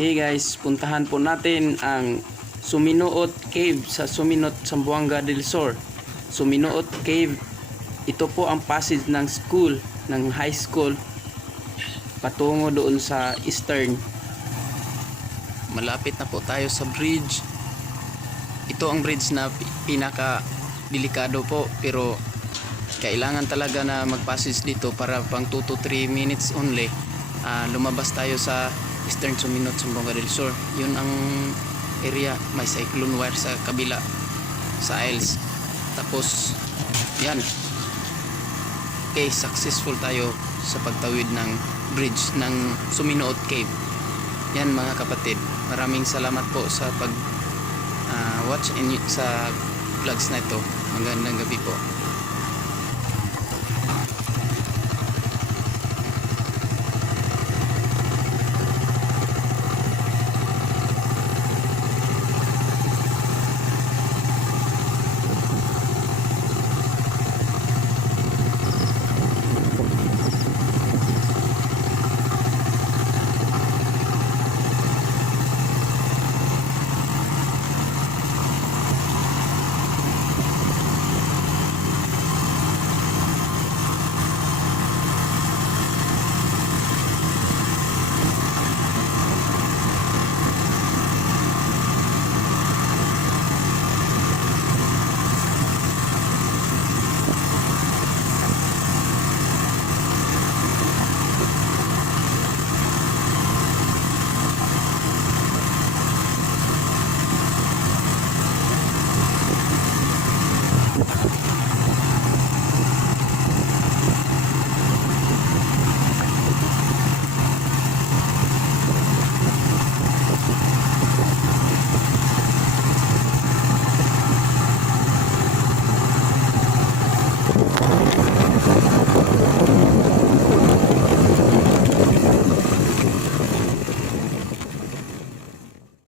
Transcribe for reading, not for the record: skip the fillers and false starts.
Hey guys, puntahan po natin ang Suminuot Cave sa Suminot, Zamboanga del Sur. Suminuot Cave, ito po ang passage ng school, ng high school patungo doon sa Eastern. Malapit na po tayo sa bridge. Ito ang bridge na pinaka delikado po, pero kailangan talaga na mag-passage dito para pang 2 to 3 minutes only. Lumabas tayo sa Eastern Suminot, Zamboanga del Sur. Yun ang area, may cyclone wire sa kabila sa aisles. Tapos yan, okay, successful tayo sa pagtawid ng bridge ng Suminuot Cave. Yan mga kapatid, maraming salamat po sa pag watch sa vlogs na ito. Magandang gabi po.